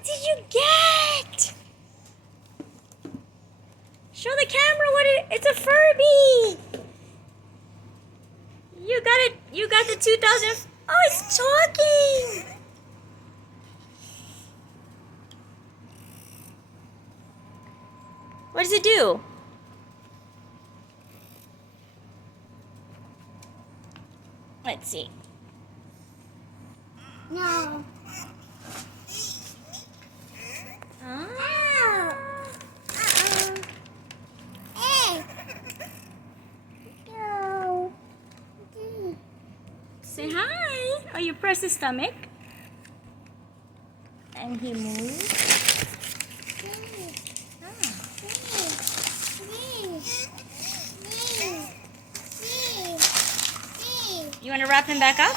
What did you get? Show the camera what it's a Furby. You got it. You got the 2000. Oh, it's talking. What does it do? Let's see. No. Ah. Hey. No. Say hi. Oh, you press his stomach. And he moves. You want to wrap him back up?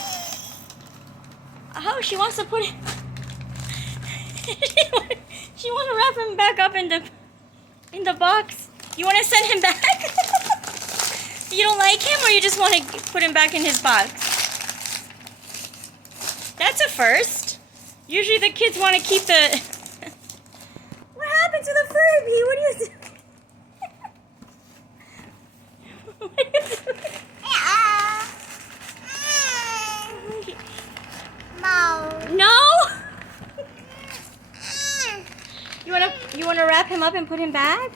Oh, she wants to put it. She want to wrap him back up in the box. You want to send him back? You don't like him, or you just want to put him back in his box? That's a first. Usually the kids want to keep the. What happened to the Furby? What are you doing? What are you doing? No. You wanna wrap him up and put him back?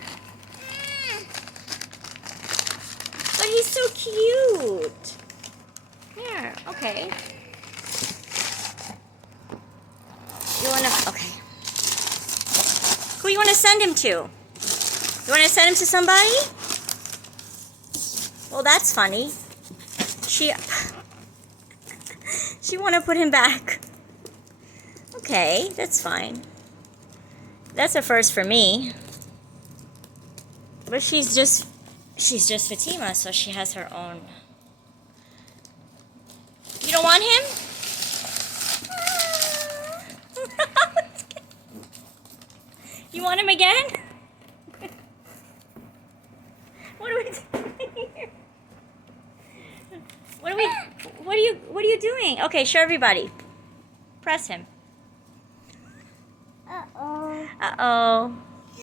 But he's so cute. Here, okay. You wanna okay. Who you wanna send him to? You wanna send him to somebody? Well, that's funny. She wanna put him back. Okay, that's fine. That's a first for me. But she's just Fatima, so she has her own. You don't want him? You want him again? What are we doing here? What are you doing? Okay, show everybody. Press him. Uh-oh. Uh-oh.